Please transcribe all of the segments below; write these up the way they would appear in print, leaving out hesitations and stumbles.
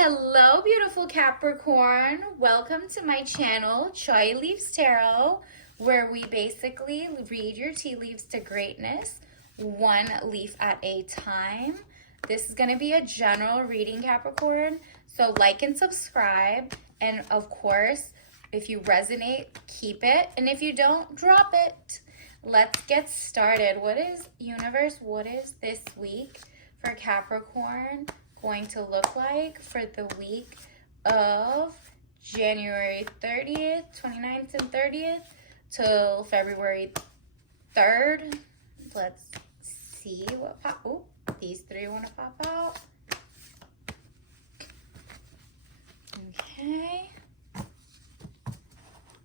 Hello, beautiful Capricorn. Welcome to my channel, Choi Leaves Tarot, where we basically read your tea leaves to greatness, one leaf at a time. This is going to be a general reading, Capricorn, so like and subscribe. And of course, if you resonate, keep it. And if you don't, drop it. Let's get started. What is, universe, what is this week for Capricorn going to look like for the week of January 30th, 29th, and 30th till February 3rd? Let's see what pop. Oh, these three want to pop out. Okay.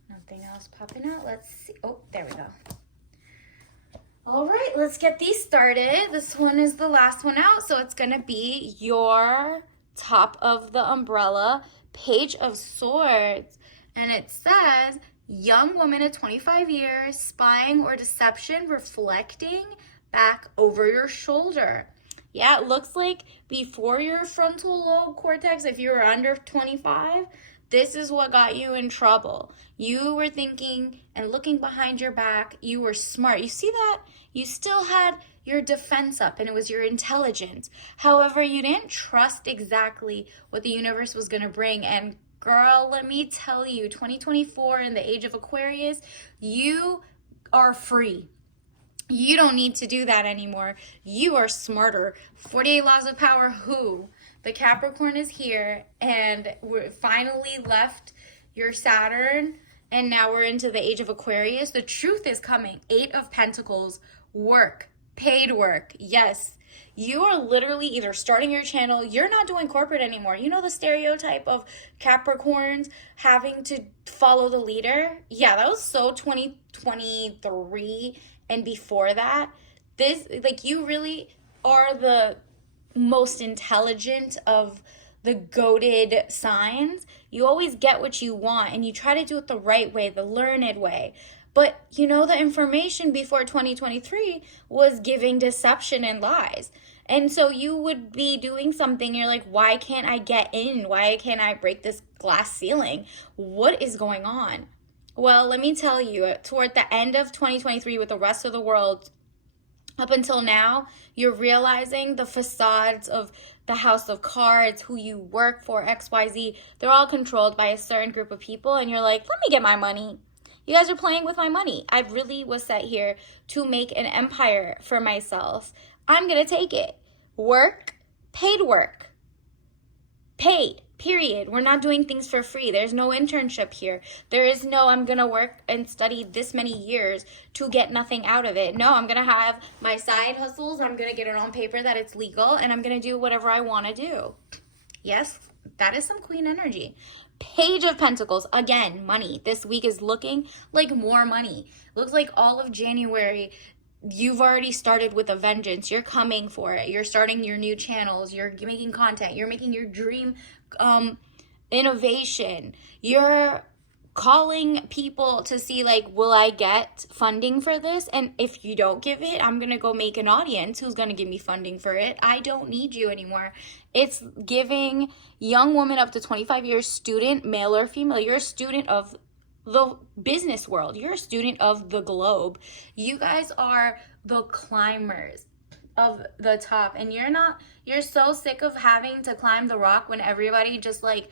Nothing else popping out. Let's see. Oh, there we go. All right, let's get these started. This one is the last one out, so it's gonna be your top of the umbrella, Page of Swords. And it says, young woman of 25 years, spying or deception, reflecting back over your shoulder. Yeah, it looks like before your frontal lobe cortex, if you were under 25, this is what got you in trouble. You were thinking and looking behind your back. You were smart. You see that? You still had your defense up and it was your intelligence. However, you didn't trust exactly what the universe was going to bring. And girl, let me tell you, 2024 in the age of Aquarius, you are free. You don't need to do that anymore. You are smarter. 48 laws of power, who? The Capricorn is here, and we're finally left your Saturn, and now we're into the age of Aquarius. The truth is coming. 8 of Pentacles, work, paid work. Yes, you are literally either starting your channel. You're not doing corporate anymore. You know the stereotype of Capricorns having to follow the leader? Yeah, that was so 2023 and before that. This, like, you really are the most intelligent of the goated signs. You always get what you want and you try to do it the right way, the learned way. But you know, the information before 2023 was giving deception and lies. And so you would be doing something, you're like, why can't I get in? Why can't I break this glass ceiling? What is going on? Well, let me tell you, toward the end of 2023 with the rest of the world, up until now, you're realizing the facades of the house of cards, who you work for, XYZ, they're all controlled by a certain group of people. And you're like, let me get my money. You guys are playing with my money. I really was set here to make an empire for myself. I'm going to take it. Work, paid work. Paid, period. We're not doing things for free. There's no internship here. There is no, I'm going to work and study this many years to get nothing out of it. No, I'm going to have my side hustles. I'm going to get it on paper that it's legal, and I'm going to do whatever I want to do. Yes, that is some queen energy. Page of Pentacles, again, money. This week is looking like more money. Looks like all of January, you've already started with a vengeance. You're coming for it. You're starting your new channels. You're making content. You're making your dream innovation. You're calling people to see, like, will I get funding for this? And if you don't give it, I'm going to go make an audience who's going to give me funding for it. I don't need you anymore. It's giving young woman up to 25 years, student, male or female. You're a student of the business world. You're a student of the globe. You guys are the climbers of the top, and you're so sick of having to climb the rock when everybody just like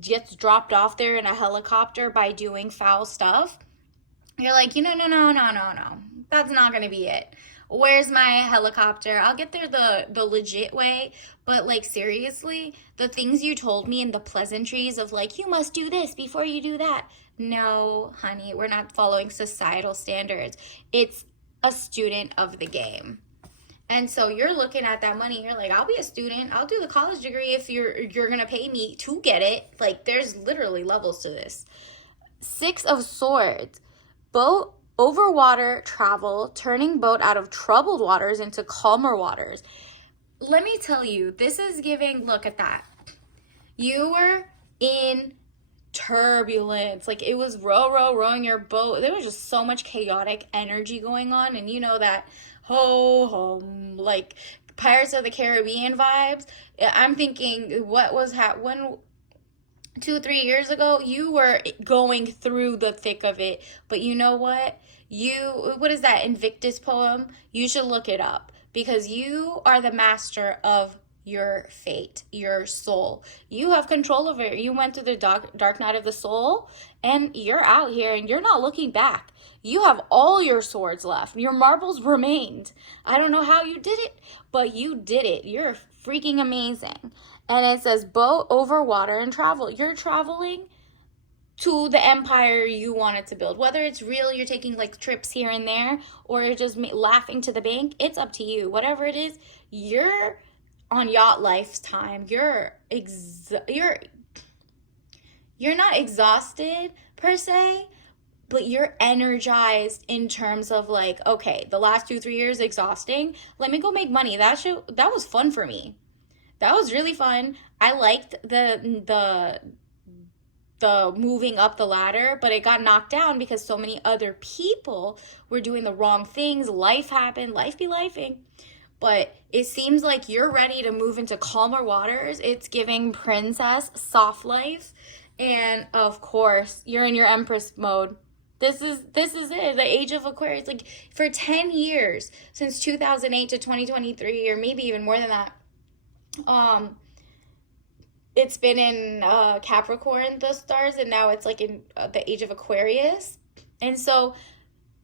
gets dropped off there in a helicopter by doing foul stuff. You're like, no, that's not gonna be it. Where's my helicopter? I'll get there the legit way, but like, seriously, the things you told me and the pleasantries of like, you must do this before you do that. No, honey, we're not following societal standards. It's a student of the game. And so you're looking at that money, you're like, I'll be a student, I'll do the college degree if you're gonna pay me to get it. Like, there's literally levels to this. 6 of Swords, boat over water, travel, turning boat out of troubled waters into calmer waters. Let me tell you, this is giving, look at that. You were in turbulence. Like, it was rowing your boat. There was just so much chaotic energy going on. And you know that ho hum, like Pirates of the Caribbean vibes. I'm thinking, what was when 2 or 3 years ago, you were going through the thick of it. But you know what? What is that Invictus poem? You should look it up because you are the master of your fate, your soul. You have control over it. You went through the dark night of the soul and you're out here and you're not looking back. You have all your swords left. Your marbles remained. I don't know how you did it, but you did it. You're freaking amazing. And it says boat over water and travel. You're traveling to the empire you wanted to build. Whether it's real, you're taking like trips here and there, or you're just laughing to the bank, it's up to you. Whatever it is, you're on yacht lifetime. You're not exhausted per se, but you're energized in terms of like, okay, the last 2-3 years exhausting. Let me go make money. That was fun for me. That was really fun. I liked the moving up the ladder, but it got knocked down because so many other people were doing the wrong things. Life happened. Life be lifing. But it seems like you're ready to move into calmer waters. It's giving princess, soft life. And of course, you're in your Empress mode. This is it, the age of Aquarius. Like for 10 years, since 2008 to 2023, or maybe even more than that, it's been in Capricorn, the stars, and now it's like in the age of Aquarius. And so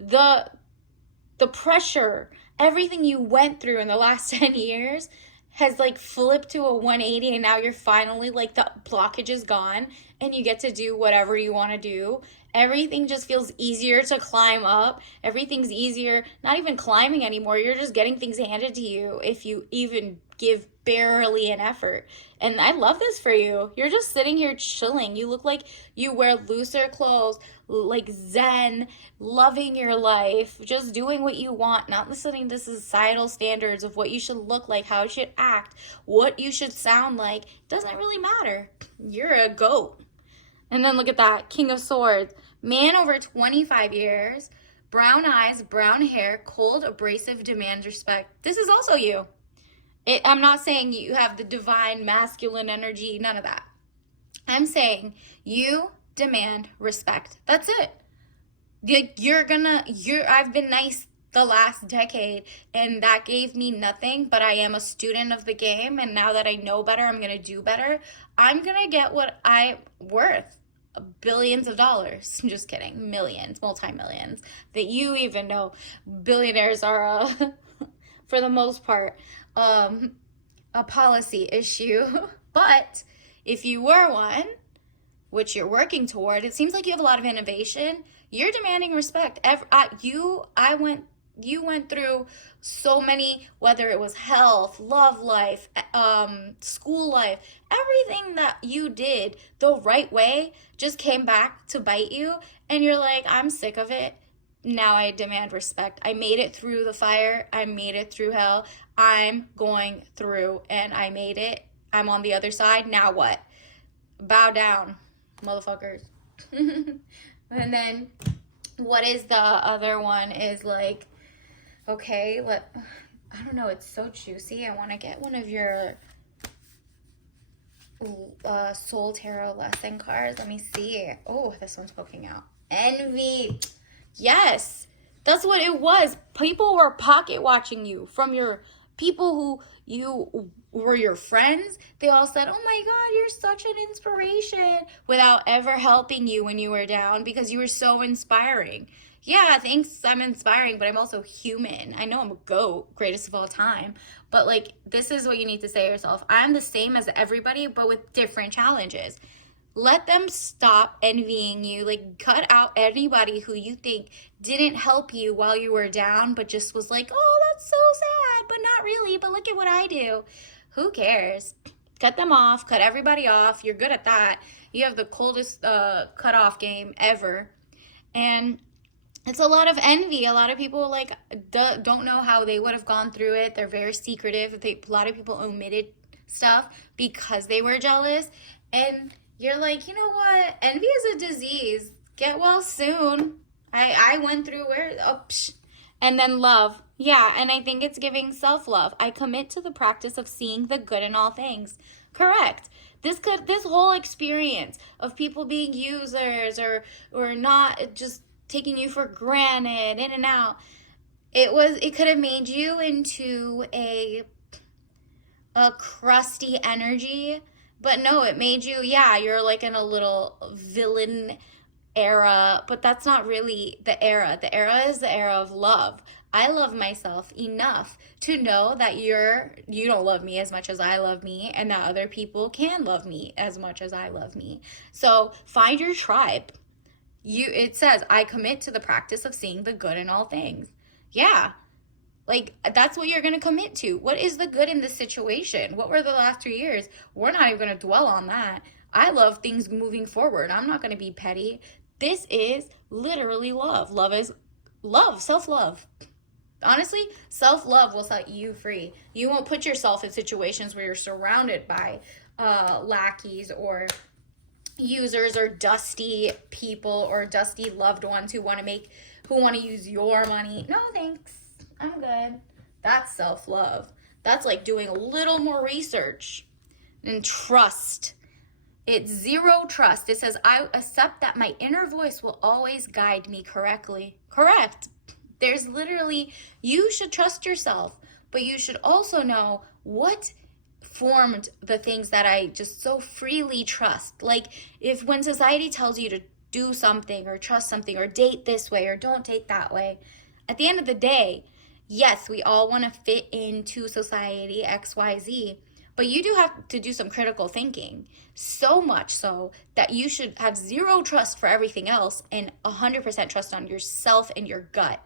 the pressure, everything you went through in the last 10 years has like flipped to a 180, and now you're finally like the blockage is gone and you get to do whatever you want to do. Everything just feels easier to climb up. Everything's easier, not even climbing anymore. You're just getting things handed to you if you even give barely an effort. And I love this for you. You're just sitting here chilling. You look like you wear looser clothes, like zen, loving your life, just doing what you want, not listening to societal standards of what you should look like, how you should act, what you should sound like. It doesn't really matter. You're a goat. And then look at that, King of Swords. Man over 25 years, brown eyes, brown hair, cold, abrasive, demands respect. This is also you. I'm not saying you have the divine masculine energy, none of that. I'm saying you demand respect. That's it. I've been nice the last decade, and that gave me nothing, but I am a student of the game, and now that I know better, I'm going to do better. I'm going to get what I'm worth. Billions of dollars. I'm just kidding. Millions, multi-millions. That you even know. Billionaires are, for the most part, a policy issue. But if you were one, which you're working toward, it seems like you have a lot of innovation. You're demanding respect. You went through so many, whether it was health, love life, school life, everything that you did the right way just came back to bite you. And you're like, I'm sick of it. Now I demand respect. I made it through the fire. I made it through hell. I'm going through and I made it. I'm on the other side. Now what? Bow down, motherfuckers. And then what is the other one is like, okay, I don't know. It's so juicy. I want to get one of your Soul Tarot lesson cards. Let me see. Oh, this one's poking out. Envy. Yes, that's what it was. People were pocket watching you from your people who you were your friends. They all said, oh my God, you're such an inspiration, without ever helping you when you were down because you were so inspiring. Yeah, thanks, I'm inspiring, but I'm also human. I know I'm a GOAT, greatest of all time, but like, this is what you need to say to yourself. I'm the same as everybody, but with different challenges. Let them stop envying you. Like, cut out anybody who you think didn't help you while you were down, but just was like, oh, that's so sad, but not really, but look at what I do. Who cares? Cut them off, cut everybody off. You're good at that. You have the coldest cutoff game ever. And it's a lot of envy. A lot of people like don't know how they would have gone through it. They're very secretive. A lot of people omitted stuff because they were jealous. And you're like, you know what? Envy is a disease. Get well soon. I went through And then love. Yeah, and I think it's giving self-love. I commit to the practice of seeing the good in all things. Correct. This whole experience of people being users or not, just taking you for granted, in and out. It could have made you into a crusty energy, but no, it made you, yeah, you're like in a little villain era, but that's not really the era. The era is the era of love. I love myself enough to know that you don't love me as much as I love me, and that other people can love me as much as I love me. So find your tribe. It says, I commit to the practice of seeing the good in all things. Yeah. Like, that's what you're going to commit to. What is the good in this situation? What were the last 3 years? We're not even going to dwell on that. I love things moving forward. I'm not going to be petty. This is literally love. Love is love, self-love. Honestly, self-love will set you free. You won't put yourself in situations where you're surrounded by lackeys or users or dusty people or dusty loved ones who want to use your money. No, thanks. I'm good. That's self-love. That's like doing a little more research and trust. It's zero trust. It says, I accept that my inner voice will always guide me correctly. Correct. There's literally, you should trust yourself, but you should also know what formed the things that I just so freely trust. Like, when society tells you to do something or trust something or date this way or don't date that way, at the end of the day, yes, we all want to fit into society XYZ, but you do have to do some critical thinking, so much so that you should have zero trust for everything else and 100% trust on yourself and your gut,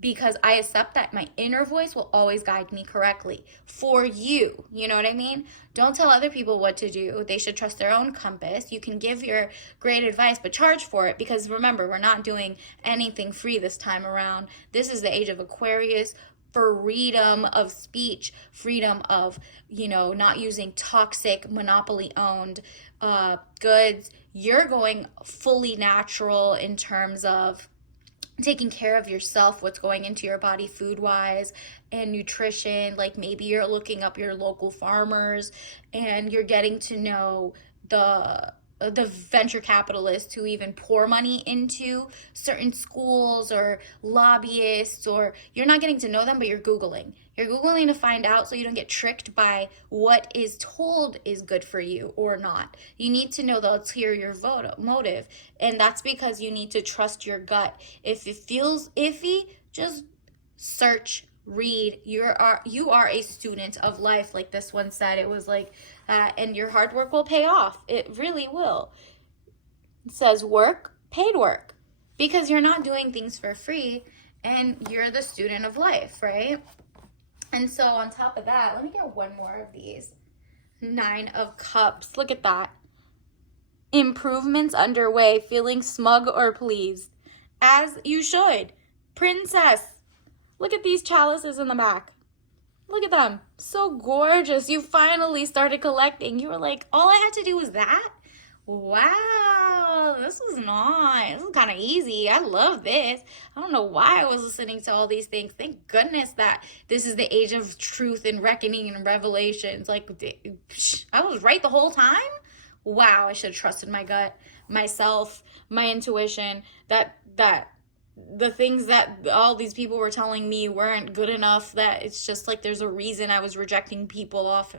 because I accept that my inner voice will always guide me correctly for you. You know what I mean? Don't tell other people what to do. They should trust their own compass. You can give your great advice, but charge for it, because remember, we're not doing anything free this time around. This is the age of Aquarius. Freedom of speech, freedom of, not using toxic, monopoly-owned goods. You're going fully natural in terms of taking care of yourself, what's going into your body food-wise and nutrition. Like, maybe you're looking up your local farmers and you're getting to know the venture capitalists who even pour money into certain schools or lobbyists, or you're not getting to know them, but you're Googling. You're Googling to find out so you don't get tricked by what is told is good for you or not. You need to know the ulterior motive, and that's because you need to trust your gut. If it feels iffy, just search, read. You are a student of life, like this one said. It was like, and your hard work will pay off. It really will. It says work, paid work, because you're not doing things for free, and you're the student of life, right? And so on top of that, let me get one more of these. 9 of Cups. Look at that. Improvements underway, feeling smug or pleased. As you should. Princess. Look at these chalices in the back. Look at them. So gorgeous. You finally started collecting. You were like, all I had to do was that? Wow, this is nice. This is kind of easy. I love this. I don't know why I was listening to all these things. Thank goodness that this is the age of truth and reckoning and revelations. Like, I was right the whole time? Wow, I should have trusted my gut, myself, my intuition, that the things that all these people were telling me weren't good enough, that it's just like there's a reason I was rejecting people off.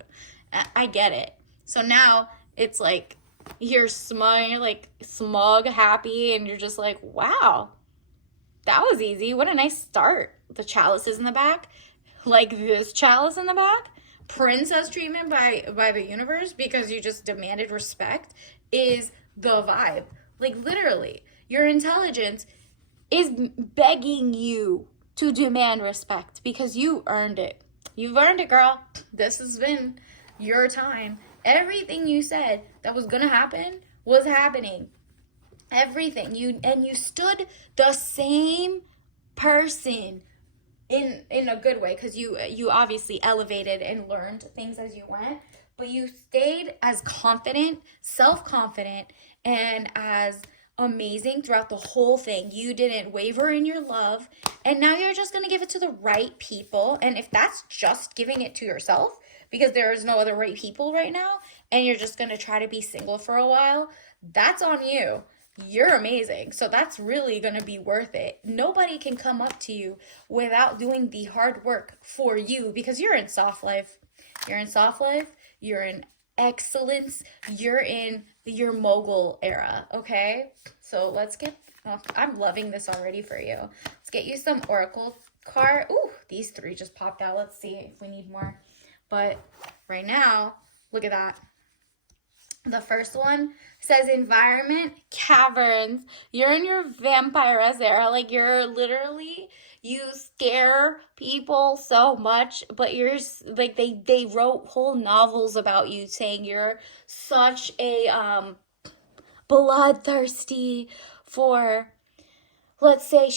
I get it. So now it's like you're smug, happy, and you're just like, wow, that was easy. What a nice start. The chalices in the back, like this chalice in the back, princess treatment by the universe because you just demanded respect is the vibe. Like, literally, your intelligence is begging you to demand respect because you earned it. You've earned it, girl. This has been your time. Everything you said that was going to happen was happening. Everything. You stood the same person in a good way, because you obviously elevated and learned things as you went, but you stayed as confident, self-confident, and as amazing throughout the whole thing. You didn't waver in your love, and now you're just going to give it to the right people. And if that's just giving it to yourself because there is no other right people right now, and you're just going to try to be single for a while, that's on you. You're amazing. So that's really going to be worth it. Nobody can come up to you without doing the hard work for you, because you're in soft life. You're in soft life. You're in excellence. You're in your mogul era, okay? So let's get, I'm loving this already for you. Let's get you some oracle card. Ooh, these 3 just popped out. Let's see if we need more. But right now, look at that. The first one says environment, caverns. You're in your vampires era. Like, you're literally, you scare people so much, but you're like, they wrote whole novels about you saying you're such a bloodthirsty for, let's say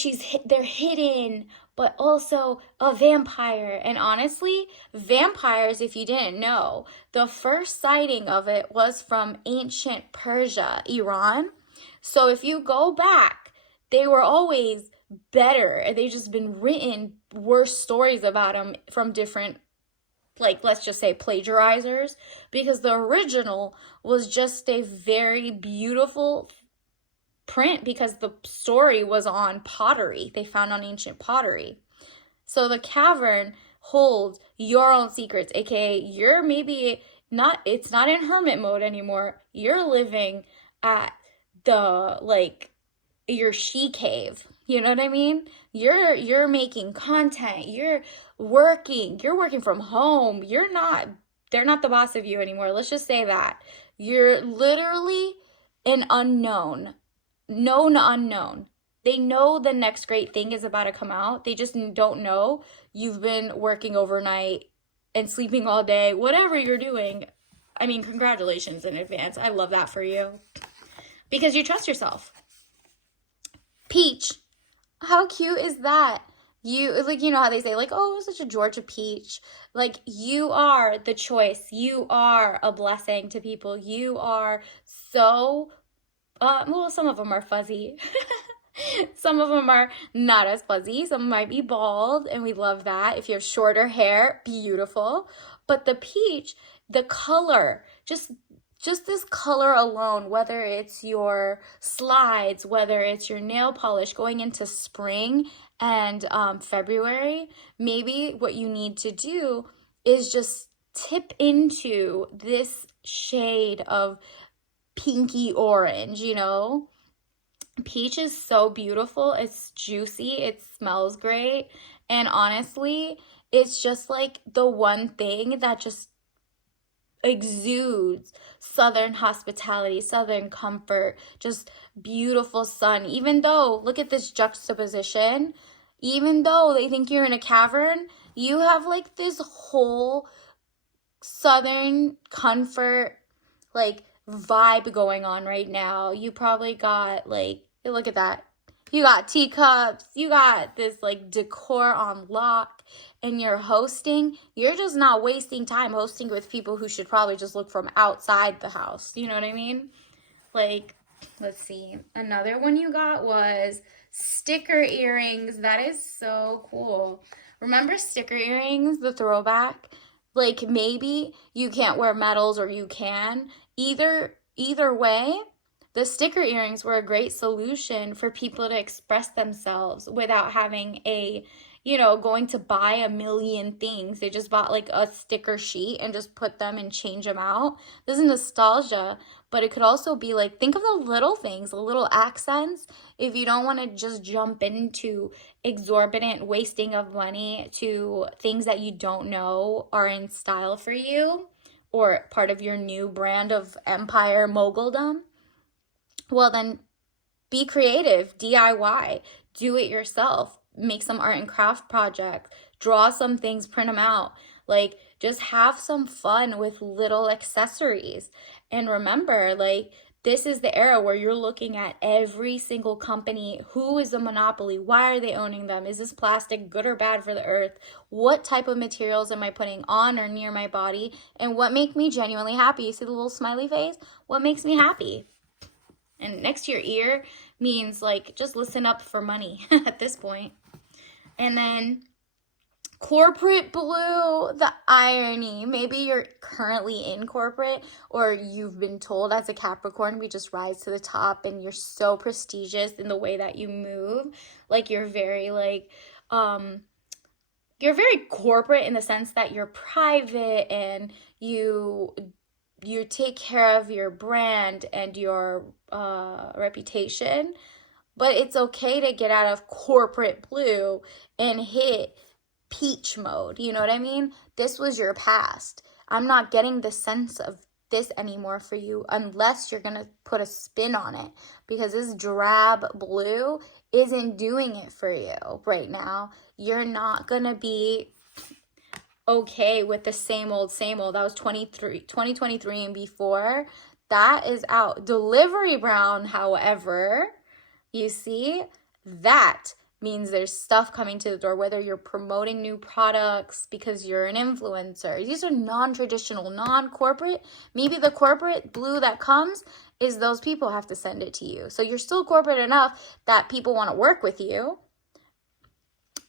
they're hidden, but also a vampire. And honestly, vampires, if you didn't know, the first sighting of it was from ancient Persia, Iran. So if you go back, they were always better. They've just been written worse stories about them from different, like, let's just say plagiarizers, because the original was just a very beautiful print, because the story was on pottery they found on ancient pottery. So the cavern holds your own secrets, aka you're maybe not, it's not in hermit mode anymore. You're living at the, like, your she cave. You know what I mean? You're making content. You're working from home. They're not the boss of you anymore. Let's just say that. You're literally an unknown. Known unknown. They know the next great thing is about to come out. They just don't know you've been working overnight and sleeping all day, whatever you're doing. I mean, congratulations in advance. I love that for you, because you trust yourself. Peach. How cute is that? You, like, you know how they say, like, oh, such a Georgia peach. Like, you are the choice. You are a blessing to people. You are so well, some of them are fuzzy. Some of them are not as fuzzy. Some might be bald, and we love that. If you have shorter hair, beautiful. But the peach, the color, just this color alone, whether it's your slides, whether it's your nail polish going into spring and February, maybe what you need to do is just tip into this shade of pinky orange, you know? Peach is so beautiful. It's juicy. It smells great. And honestly, it's just like the one thing that just exudes Southern hospitality, Southern comfort, just beautiful sun. Even though, look at this juxtaposition, even though they think you're in a cavern, you have like this whole Southern comfort, like, vibe going on right now. You probably got, like, look at that. You got teacups, you got this, like, decor on lock, and you're hosting. You're just not wasting time hosting with people who should probably just look from outside the house. You know what I mean? Like, let's see. Another one you got was sticker earrings. That is so cool. Remember sticker earrings, the throwback? Like, maybe you can't wear metals, or you can. Either way, the sticker earrings were a great solution for people to express themselves without having going to buy a million things. They just bought like a sticker sheet and just put them and change them out. This is nostalgia, but it could also be like, think of the little things, the little accents. If you don't want to just jump into exorbitant wasting of money to things that you don't know are in style for you, or part of your new brand of empire moguldom, well then be creative, DIY, do it yourself, make some art and craft projects, draw some things, print them out, like, just have some fun with little accessories. And remember, like, this is the era where you're looking at every single company. Who is a monopoly? Why are they owning them? Is this plastic good or bad for the earth? What type of materials am I putting on or near my body? And what make me genuinely happy? You see the little smiley face? What makes me happy? And next to your ear means like just listen up for money at this point. And then corporate blue, the irony. Maybe you're currently in corporate, or you've been told as a Capricorn, we just rise to the top and you're so prestigious in the way that you move. Like you're very you're very corporate in the sense that you're private and you take care of your brand and your reputation. But it's okay to get out of corporate blue and hit peach mode. You know what I mean? This was your past. I'm not getting the sense of this anymore for you unless you're going to put a spin on it, because this drab blue isn't doing it for you right now. You're not going to be okay with the same old, same old. That was 2023 and before. That is out. Delivery brown, however, you see, that means there's stuff coming to the door, whether you're promoting new products because you're an influencer. These are non-traditional, non-corporate. Maybe the corporate blue that comes is those people have to send it to you. So you're still corporate enough that people want to work with you.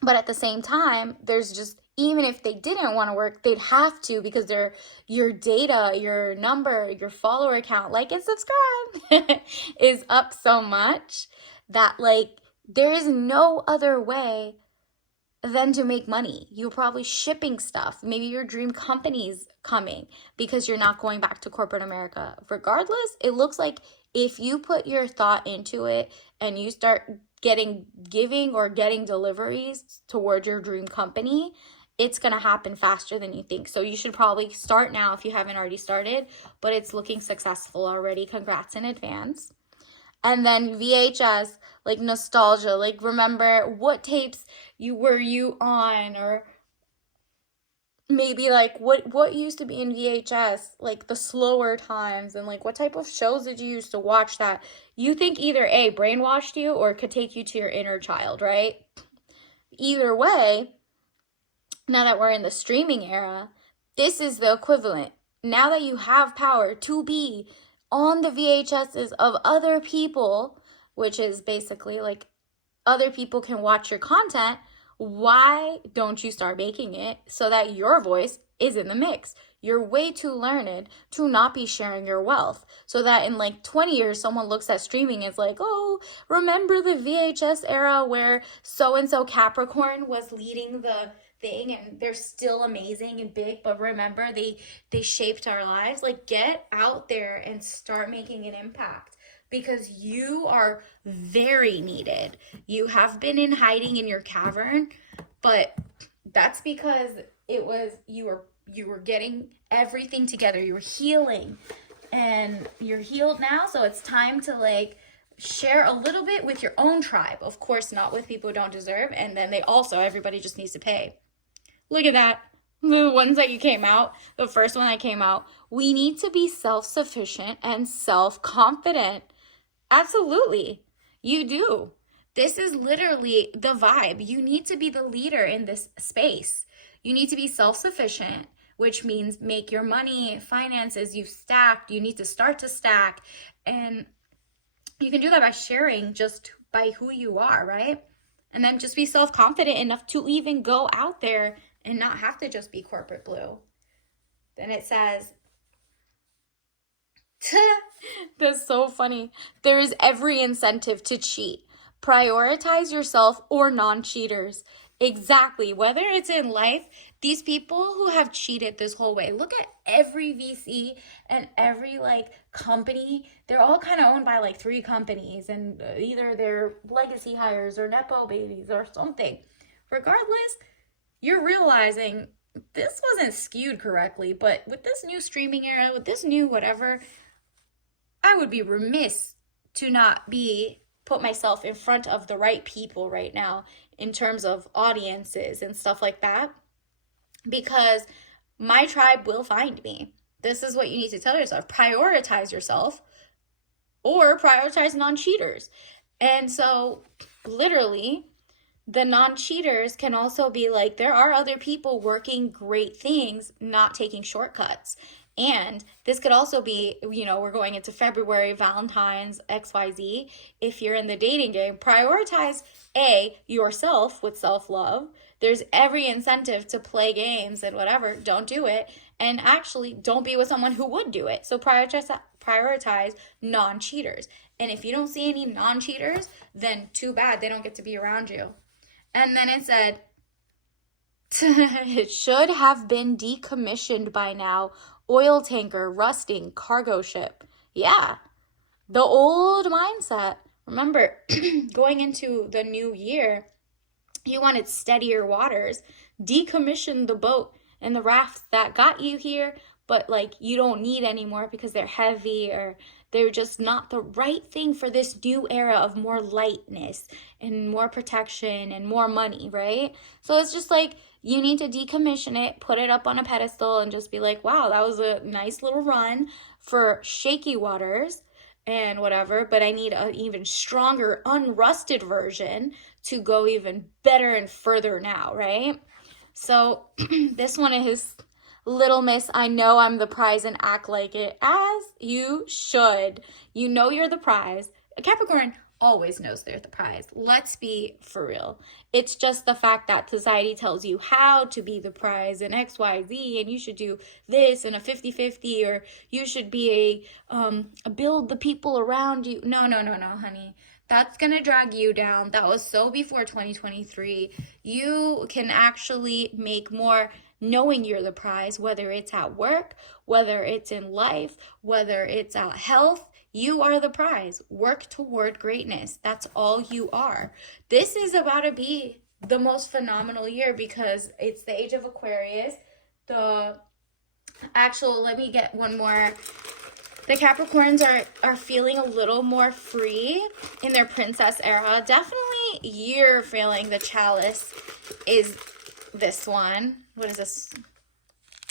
But at the same time, there's just, even if they didn't want to work, they'd have to, because your data, your number, your follower count, like and subscribe is up so much that like there is no other way than to make money. You're probably shipping stuff. Maybe your dream company's coming because you're not going back to corporate America. Regardless, it looks like if you put your thought into it and you start giving or getting deliveries toward your dream company, it's going to happen faster than you think. So you should probably start now if you haven't already started, but it's looking successful already. Congrats in advance. And then VHS, like nostalgia, like remember what tapes were you on, or maybe like what used to be in VHS, like the slower times, and like what type of shows did you used to watch that you think either A, brainwashed you or could take you to your inner child, right? Either way, now that we're in the streaming era, this is the equivalent. Now that you have power to be on the VHSs of other people, which is basically like other people can watch your content, why don't you start making it so that your voice is in the mix? You're way too learned to not be sharing your wealth, so that in like 20 years, someone looks at streaming and is like, oh, remember the VHS era where so-and-so Capricorn was leading the thing and they're still amazing and big, but remember they shaped our lives. Like, get out there and start making an impact, because you are very needed. You have been in hiding in your cavern, but that's because you were getting everything together. You were healing, and you're healed now, so it's time to like share a little bit with your own tribe. Of course, not with people who don't deserve, and then everybody just needs to pay. Look at that. The ones that came out, the first one that came out, we need to be self-sufficient and self-confident. Absolutely. You do. This is literally the vibe. You need to be the leader in this space. You need to be self-sufficient, which means make your money, finances, you've stacked. You need to start to stack. And you can do that by sharing just by who you are, right? And then just be self-confident enough to even go out there and not have to just be corporate blue. Then it says, that's so funny. There is every incentive to cheat. Prioritize yourself or non-cheaters. Exactly. Whether it's in life, these people who have cheated this whole way, look at every VC and every like company. They're all kind of owned by like 3 companies, and either they're legacy hires or Nepo babies or something. Regardless, you're realizing this wasn't skewed correctly, but with this new streaming era, with this new whatever, I would be remiss to not put myself in front of the right people right now in terms of audiences and stuff like that, because my tribe will find me. This is what you need to tell yourself. Prioritize yourself or prioritize non-cheaters. And so literally, the non-cheaters can also be like, there are other people working great things, not taking shortcuts. And this could also be, we're going into February, Valentine's, XYZ. If you're in the dating game, prioritize yourself with self-love. There's every incentive to play games and whatever. Don't do it. And actually, don't be with someone who would do it. So prioritize non-cheaters. And if you don't see any non-cheaters, then too bad. They don't get to be around you. And then it said, it should have been decommissioned by now. Oil tanker, rusting, cargo ship. Yeah, the old mindset. Remember, going into the new year, you wanted steadier waters. Decommission the boat and the rafts that got you here, but like you don't need anymore because they're heavy or they're just not the right thing for this new era of more lightness and more protection and more money, right? So it's just like you need to decommission it, put it up on a pedestal and just be like, wow, that was a nice little run for shaky waters and whatever, but I need an even stronger, unrusted version to go even better and further now, right? So this one is Little Miss, I know I'm the prize and act like it, as you should. You know you're the prize. A Capricorn always knows they're the prize. Let's be for real. It's just the fact that society tells you how to be the prize and XYZ, and you should do this and a 50-50, or you should be a build the people around you. No, honey. That's going to drag you down. That was so before 2023. You can actually make more knowing you're the prize, whether it's at work, whether it's in life, whether it's at health. You are the prize. Work toward greatness. That's all you are. This is about to be the most phenomenal year because it's the age of Aquarius. Let me get one more. The Capricorns are feeling a little more free in their princess era. Definitely you're feeling the chalice is this one. What is this?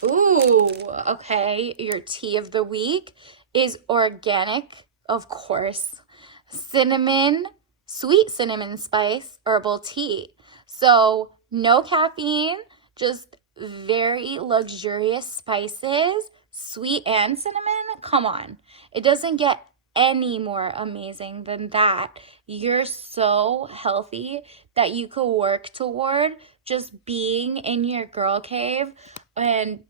Ooh, okay. Your tea of the week is organic, of course. Cinnamon, sweet cinnamon spice herbal tea. So no caffeine, just very luxurious spices, sweet and cinnamon. Come on. It doesn't get any more amazing than that. You're so healthy that you could work toward just being in your girl cave and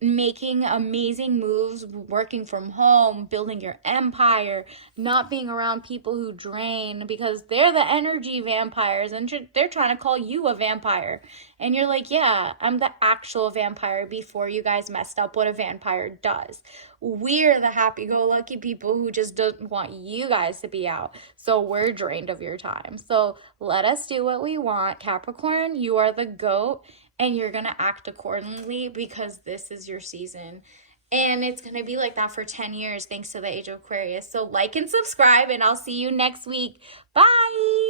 making amazing moves, working from home, building your empire, not being around people who drain because they're the energy vampires and they're trying to call you a vampire. And you're like, yeah, I'm the actual vampire before you guys messed up what a vampire does. We're the happy-go-lucky people who just don't want you guys to be out. So we're drained of your time. So let us do what we want. Capricorn, you are the GOAT. And you're going to act accordingly because this is your season. And it's going to be like that for 10 years thanks to the age of Aquarius. So like and subscribe and I'll see you next week. Bye!